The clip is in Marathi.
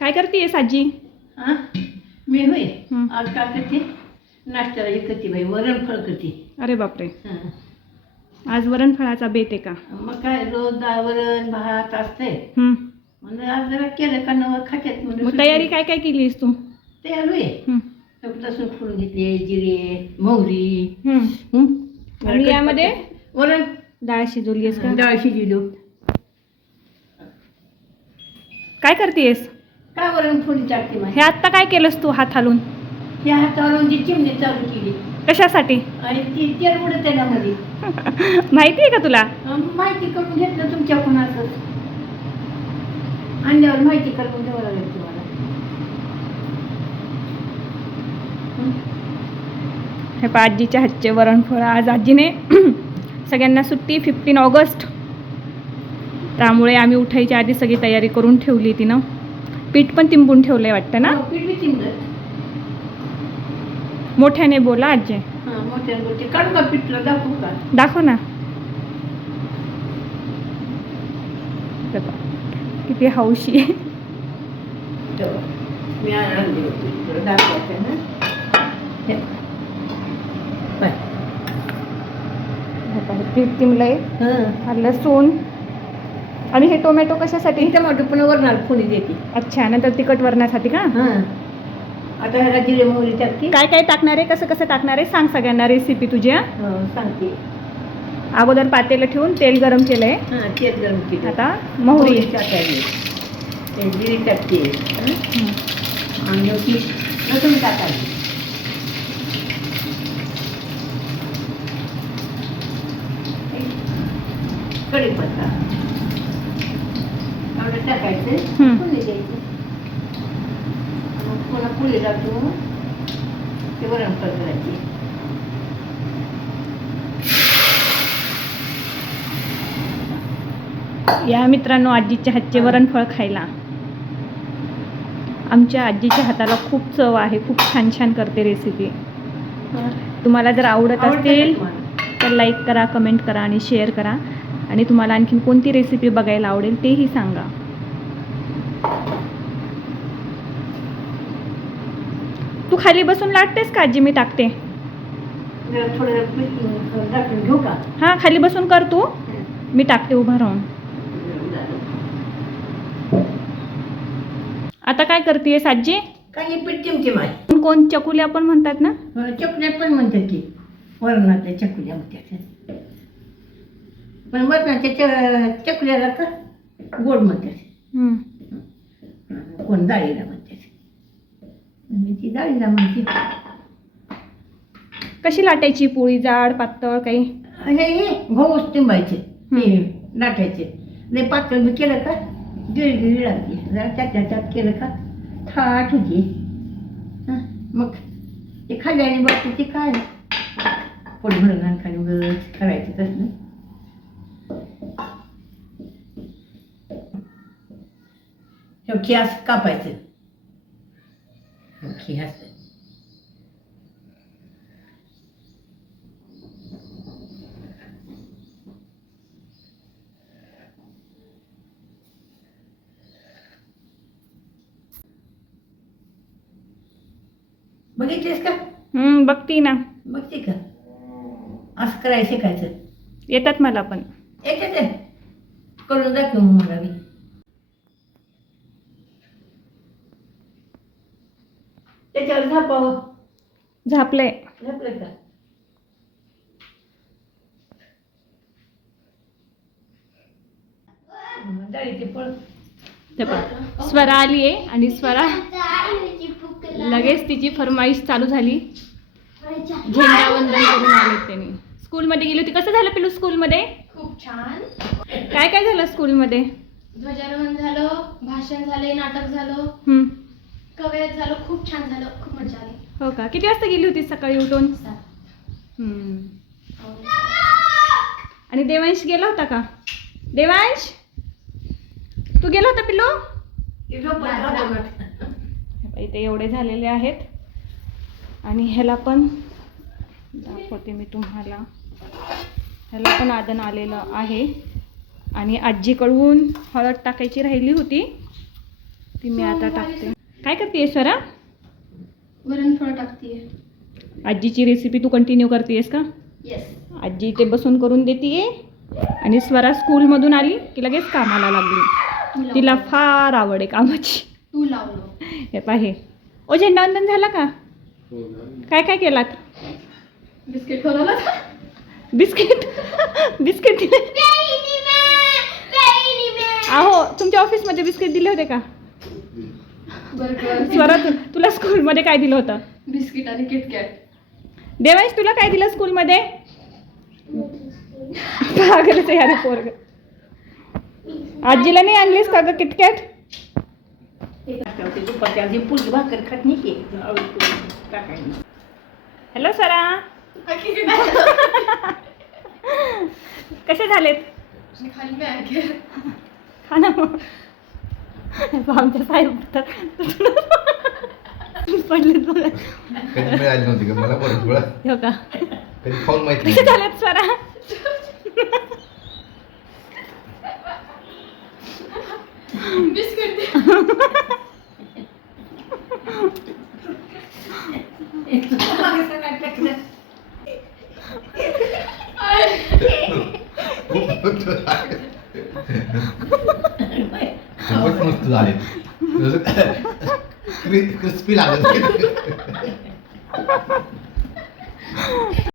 काय करतेस आजी? मी होय आज काय करते, नाश्त्याला हे करते बाई, वरण फळ करते. अरे बापरे, आज वरण फळाचा बेत आहे का? मग काय रोज डाळ वरण भात असते. म्हणजे आज जरा केलं का नवं खात्यात. मग तयारी काय काय केलीस तू? तयार होय, लसूण फोडून घेतले, जिरे मोहरी. आणि यामध्ये वरण डाळ शिजवलीस का? डाळ शिजवली. काय करतेस? काय वरण फोडी टाकते माझी. हे आत्ता काय केलंस तू हात हालून? त्या हातावरून जी चिमणी चालू केली कशासाठी? आणि ती तेल उडत त्यामध्ये. माहिती आहे का तुला? माहिती करून घेतलं तुमच्याकडून, असंच आणल्यावर माहिती करून द्यावं लागेल तुम्हाला. हे पहा आजीच्या हातचे वरणफळ. आज आजीने सगळ्यांना सुट्टी 15 ऑगस्ट, त्यामुळे आम्ही उठायच्या आधी सगळी तयारी करून ठेवली. तिनं पीठ पण तिंबून ठेवलंय वाटतं ना? पीठ बी तिंबलं. मोठ्याने बोला आजी. मोठ्याने बोलते. काढू का पीठला, दाखवू का? दाखव ना. किती हौशी आहे. मी आणले पीठ दाखवायचं ना. पीठ तिंबलंय, लसूण आणि हे टोमॅटो कशासाठी? टोमॅटो पण वरणाला फोडी देते. अच्छा, नंतर तिखट वरणासाठी का? आता ह्याला जिरे मोहरी टाकते. काय काय टाकणार आहे, कसं कसं टाकणार आहे सांग सगळ्यांना रेसिपी तुझी. सांगते. अगोदर पातेलं ठेवून तेल गरम केलंय. तेल गरम केलं. आता मोहरी टाकायची, जिरे टाकते आणि लसूण टाकायची. कढीपत्ता एवढं टाकायचं, पुन्हा द्यायचं. पुन्हा पुढे जातो ते वरण करायचे. या मित्रांनो आजीच्या हातचे वरणफळ खायला. आमच्या आजीच्या हाताला खूप चव आहे, खूप छान छान करते रेसिपी. तुम्हाला जर आवडत असेल तर लाईक करा, कमेंट करा आणि शेअर करा. आणि तुम्हाला आणखीन कोणती रेसिपी बघायला आवडेल तेही सांगा. तू खाली बसून लाटतेस का आजी? मी टाकते. घेऊ का? हां, खाली बसून कर तू, मी टाकते उभा राहून. आता काय करतेस आजी? काही पीठ चिमचिम. कोण चकुल्या पण म्हणतात ना? चकुल्या पण म्हणतात की, वरणाच्या चकुल्या म्हणतात. पण वरणाच्या चकुल्याला का गोड म्हणतात, कोण डाळीला म्हणतात. मी ती डाळीला म्हणते. कशी लाटायची पोळी, जाड पातळ काही? हे गहू तिंबायचे, लाटायचे. लय पातळ बी केलं का गिळगिळी लागते. जरा त्यात केलं का थाट होती. मग ते खाली आणि बघते ते काय पोट भरून खाली बस करायचं तसं. असं कापायचं. असं बघितलीस का? बघती ना. बघते का? असं करायचं शिकायचं. येतात मला पण. येते करून दाखव मला मी. त्याच्यावर झापावं. झापलंय. झापलं का? डाळीचे फळ. स्वरा आली आहे आणि स्वरा लगेच तिची फरमाईश चालू झाली. झेंडावंदन करून आले त्यांनी. स्कूलमध्ये गेली होती. कसं झालं पिलू स्कूलमध्ये? खूप छान. काय काय झालं स्कूलमध्ये? ध्वजारोहण झालं, भाषण झाले, नाटक झालं, कवायत झालं. खूप छान झालं, खूप मजा आली. हो का? किती वाजता गेली होती सकाळी उठून? आणि देवांश गेला होता का? देवांश तू गेला होता पिल्लू? इथे एवढे झालेले आहेत आणि ह्याला पण दाखवते मी तुम्हाला. ह्याला पण आदन आलेलं आहे. आणि आजीकडून हळद टाकायची राहिली होती, ती मी आता टाकते. काय करते स्वरा? वरणफळ टाकतीये. आजीची रेसिपी तू कंटिन्यू करतेस का? येस. आजी ते बसून करून देतीये. आणि स्वरा स्कूलमधून आली की लगेच कामाला लागली. तिला फार आवड आहे कामाची. तू लावलं. हे पाहे. ओ झेंडावंदन झाला का? काय काय केलात? बिस्किट बनवला का? बिस्किट बिस्किट दिले. अहो तुमच्या ऑफिसमध्ये बिस्किट दिले होते का? बर्गर. स्वरा तुला स्कूलमध्ये काय दिलं होतं? बिस्किट आणि किटकॅट. देवांश तुला काय दिलं स्कूलमध्ये? पागलच आहे यार पोरग. आजीला नाही आणलीस का ग किटकॅट? दुपारच्या आधी पुरी भाकर खात नाही की टाकायची. हॅलो सरा, कसे झालेत? खाली बॅग. खा ना मग. आमच्या साहेब तर पडलेत बघा. कधी मिळाली नव्हती का मला बरोबर हो का? कधी खाऊन माहिती कसे नाही. झालेत स्वरा? बिस्किट. खूपच मस्त झाले. क्रिस्पी लागत.